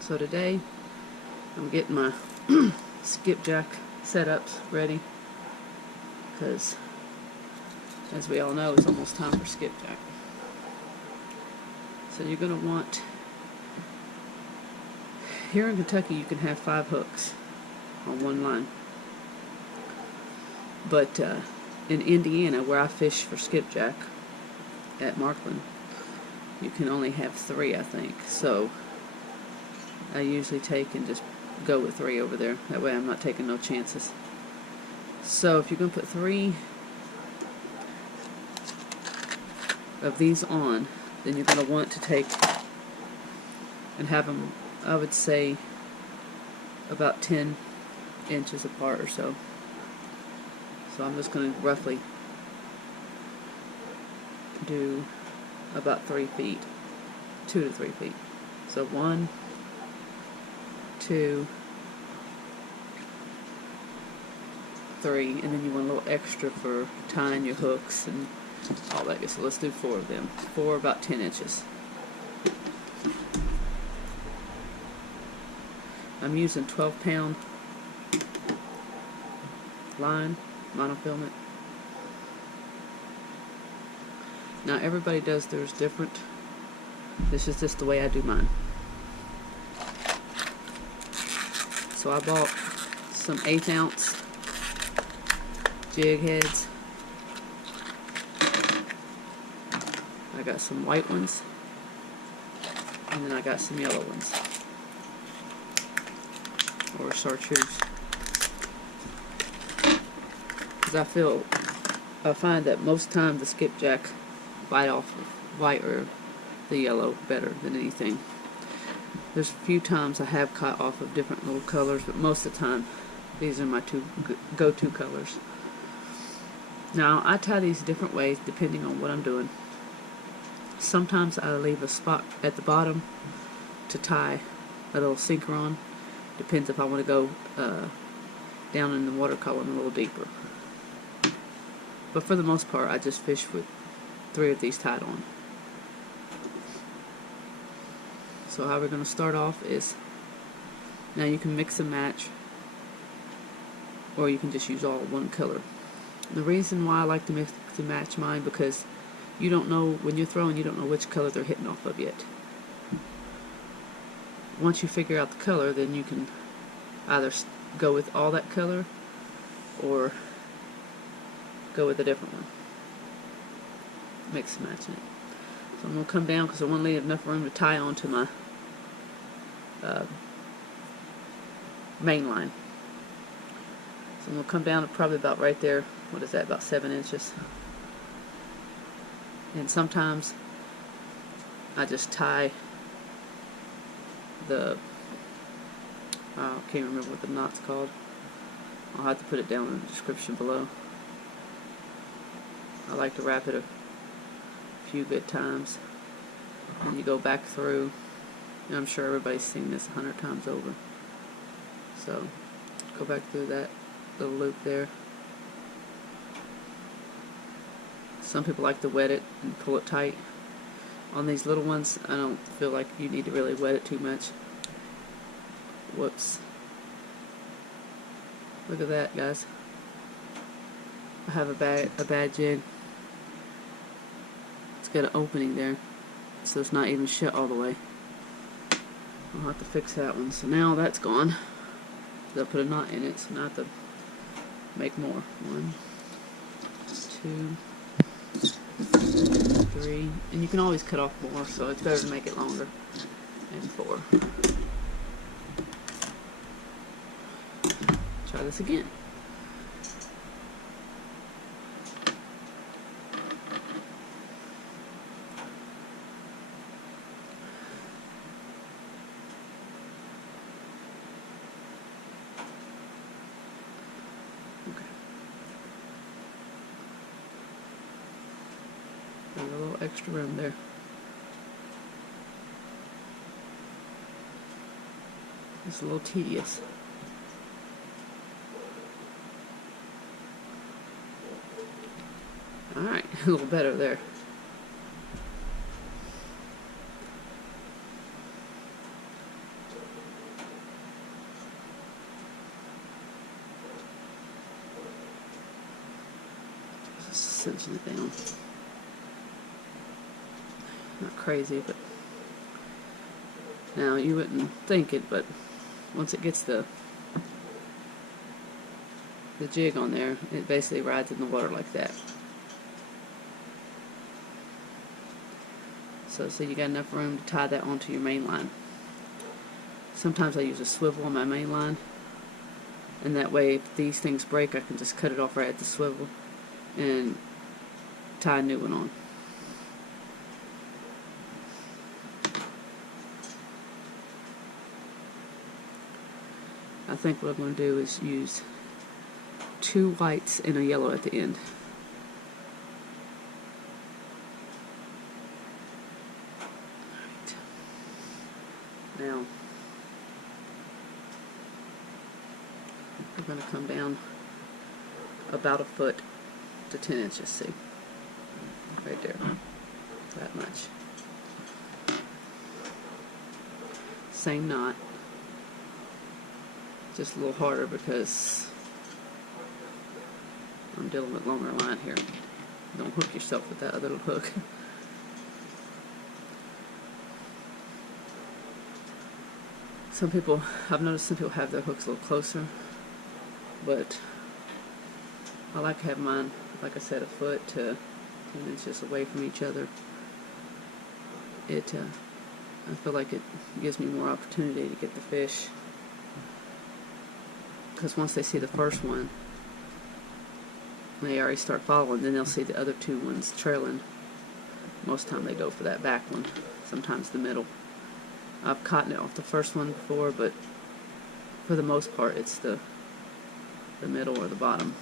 So today I'm getting my skipjack setups ready because, as we all know, it's almost time for skipjack. So you're going to want, here in Kentucky you can have 5 hooks on one line, but in Indiana, where I fish for skipjack at Markland, you can only have 3, I think. So I usually take and just go with 3 over there. That way I'm not taking no chances. So if you're going to put 3 of these on, then you're going to want to take and have them, I would say, about 10 inches apart or so. So I'm just going to roughly do about 3 feet, 2 to 3 feet. So 1, 2, 3, and then you want a little extra for tying your hooks and all that good. So let's do 4 of them. 4 about 10 inches. I'm using 12-pound line, monofilament. Now everybody does theirs different. This is just the way I do mine. So I bought some 1/8 ounce jig heads. I got some white ones, and then I got some yellow ones, or chartreuse. Because I find that most of the time the skipjack bite off of white or the yellow better than anything. There's a few times I have caught off of different little colors, but most of the time these are my 2 go-to colors. Now I tie these different ways depending on what I'm doing. Sometimes I leave a spot at the bottom to tie a little sinker on. Depends if I want to go down in the water column a little deeper. But for the most part, I just fish with 3 of these tied on. So how we're going to start off is, now you can mix and match, or you can just use all one color. The reason why I like to mix and match mine, because you don't know, when you're throwing, you don't know which color they're hitting off of yet. Once you figure out the color, then you can either go with all that color or go with a different one. Mix and matching it. So I'm going to come down because I want to leave enough room to tie onto my main line. So I'm going to come down to probably about right there. What is that? About 7 inches. And sometimes I just tie the, I can't remember what the knot's called. I'll have to put it down in the description below. I like to wrap it a few good times. And you go back through. And I'm sure everybody's seen this 100 times over. So go back through that little loop there. Some people like to wet it and pull it tight. On these little ones, I don't feel like you need to really wet it too much. Whoops. Look at that, guys. I have a bad jig. It's got an opening there, so it's not even shut all the way. I'll have to fix that one. So now that's gone. I'll put a knot in it, so now I have to make more. 1, 2, 3, and you can always cut off more, so it's better to make it longer. And 4. Try this again. Okay. There's a little extra room there. It's a little tedious. Alright, a little better there. cinching it down. Not crazy, but now you wouldn't think it, but once it gets the jig on there, it basically rides in the water like that. So you got enough room to tie that onto your main line. Sometimes I use a swivel on my main line, and that way if these things break, I can just cut it off right at the swivel and tie a new one on. I think what I'm going to do is use 2 whites and a yellow at the end. Right. Now, we're going to come down about 1 foot to 10 inches, see? Right there. That much. Same knot. Just a little harder because I'm dealing with longer line here. Don't hook yourself with that other little hook. Some people, I've noticed some people have their hooks a little closer, but I like to have mine, like I said, 1 foot to 10 inches away from each other. I feel like it gives me more opportunity to get the fish, because once they see the first one, they already start following, then they'll see the other 2 ones trailing. Most of the time they go for that back one, sometimes the middle. I've caught it off the first one before, but for the most part it's the middle or the bottom.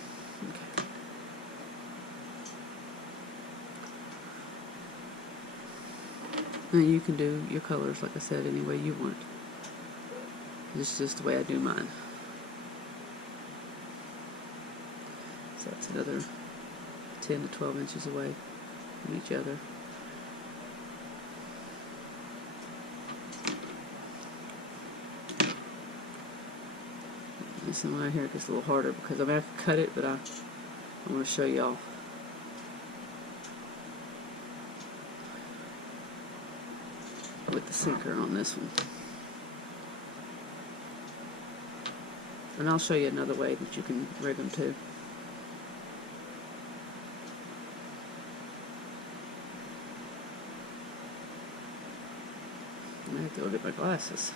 Okay. And you can do your colors, like I said, any way you want. This is just the way I do mine. So that's another 10 to 12 inches away from each other. This one right here gets a little harder because I mean I can cut it, but I want to show y'all. With the sinker on this one. And I'll show you another way that you can rig them too. I have to go get my glasses.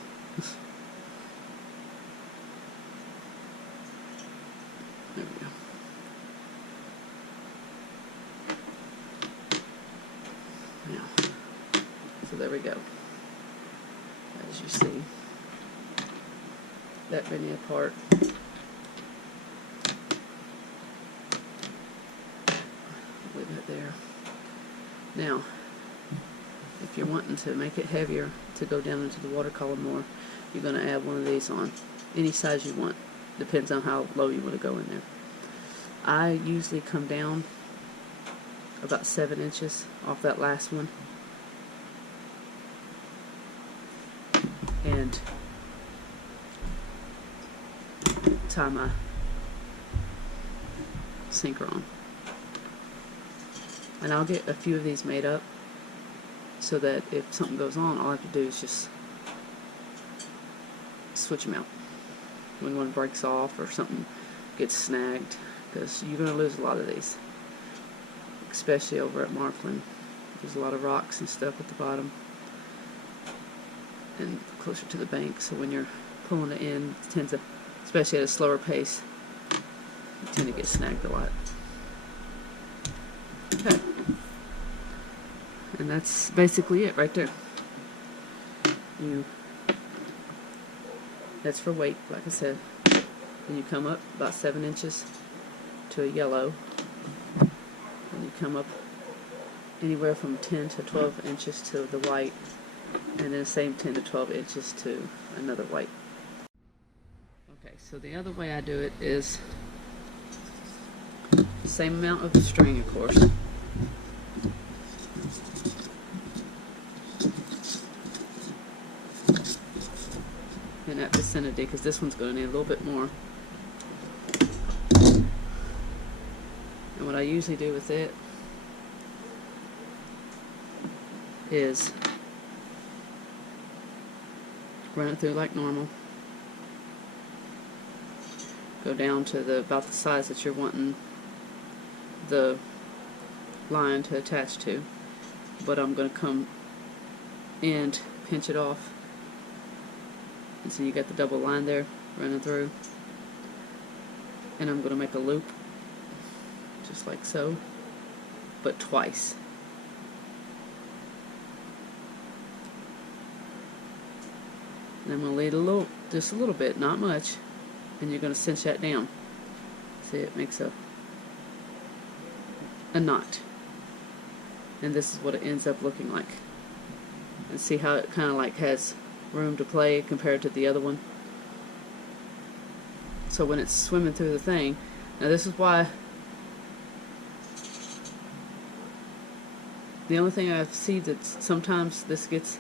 There we go. Now, so there we go. As you see, that many apart. Leave it there. Now, if you're wanting to make it heavier to go down into the water column more, you're going to add one of these on. Any size you want. Depends on how low you want to go in there. I usually come down about 7 inches off that last one. And tie my sinker on. And I'll get a few of these made up so that if something goes on, all I have to do is just switch them out when one breaks off or something gets snagged, because you're going to lose a lot of these, especially over at Marflin. There's a lot of rocks and stuff at the bottom and closer to the bank, so when you're pulling it in, it tends to, especially at a slower pace, you tend to get snagged a lot. Okay, and that's basically it right there. That's for weight, like I said. Then you come up about 7 inches to a yellow, and you come up anywhere from 10 to 12 inches to the white, and then the same 10 to 12 inches to another white. Okay, so the other way I do it is the same amount of string, of course. In that vicinity, because this one's going to need a little bit more. And what I usually do with it is run it through like normal. Go down to about the size that you're wanting the line to attach to. But I'm going to come and pinch it off. And so you got the double line there running through. And I'm going to make a loop just like so, but twice. And I'm going to lead just a little bit, not much, and you're going to cinch that down. See, it makes a knot. And this is what it ends up looking like. And see how it kind of like has room to play compared to the other one. So when it's swimming through the thing, now this is why the only thing I see that sometimes this gets,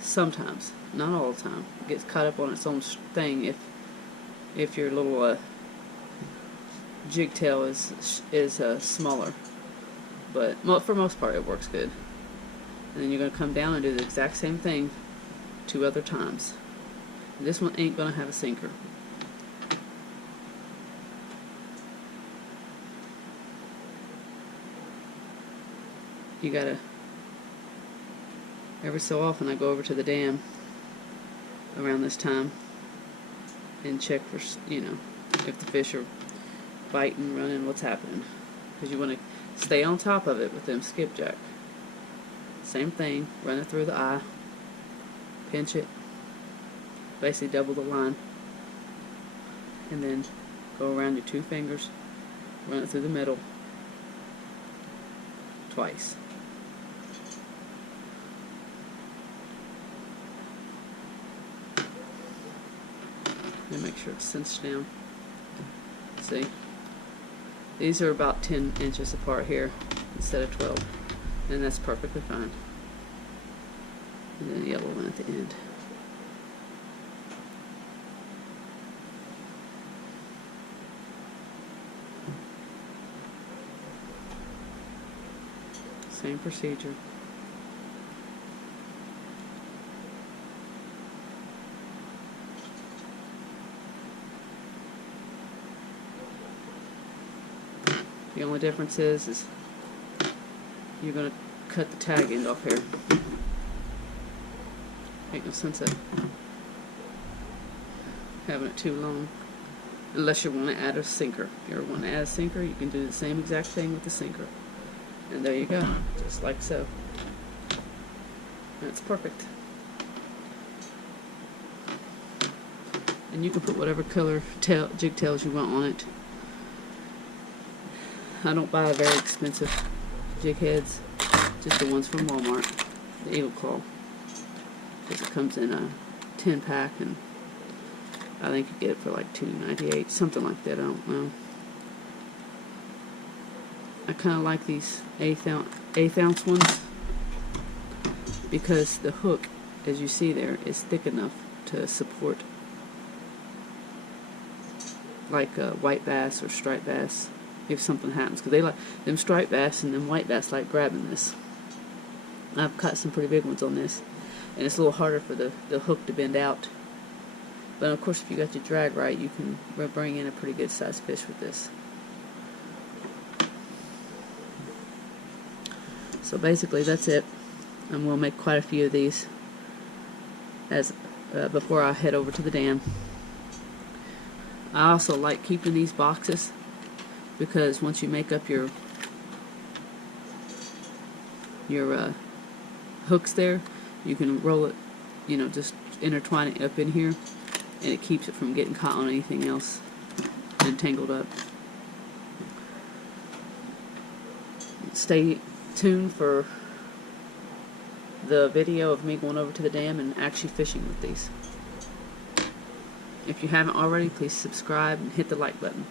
sometimes, not all the time, it gets caught up on its own thing if your little jig tail is smaller. But for most part it works good. And then you're going to come down and do the exact same thing 2 other times. And this one ain't going to have a sinker. You gotta, every so often I go over to the dam around this time and check for, you know, if the fish are biting, running, what's happening. Because you want to stay on top of it with them skipjack. Same thing, run it through the eye, pinch it, basically double the line, and then go around your 2 fingers, run it through the middle twice. And make sure it's cinched down. See? These are about 10 inches apart here instead of 12. And that's perfectly fine. And then the yellow one at the end. Same procedure. The only difference is you're going to cut the tag end off here. Make no sense of having it too long, unless you want to add a sinker. If you ever want to add a sinker, you can do the same exact thing with the sinker. And there you go, just like so. That's perfect. And you can put whatever color jig tails you want on it. I don't buy very expensive jig heads, just the ones from Walmart, the Eagle Claw, because it comes in a 10-pack, and I think you get it for like $2.98, something like that. I don't know. I kind of like these eighth ounce ones because the hook, as you see there, is thick enough to support like a white bass or striped bass if something happens, because they like them striped bass and them white bass like grabbing this. I've caught some pretty big ones on this, and it's a little harder for the hook to bend out. But of course, if you got your drag right, you can bring in a pretty good sized fish with this. So basically that's it, and we'll make quite a few of these as before I head over to the dam. I also like keeping these boxes because once you make up your hooks there, you can roll it, you know, just intertwine it up in here, and it keeps it from getting caught on anything else and tangled up. Stay tuned for the video of me going over to the dam and actually fishing with these. If you haven't already, please subscribe and hit the like button.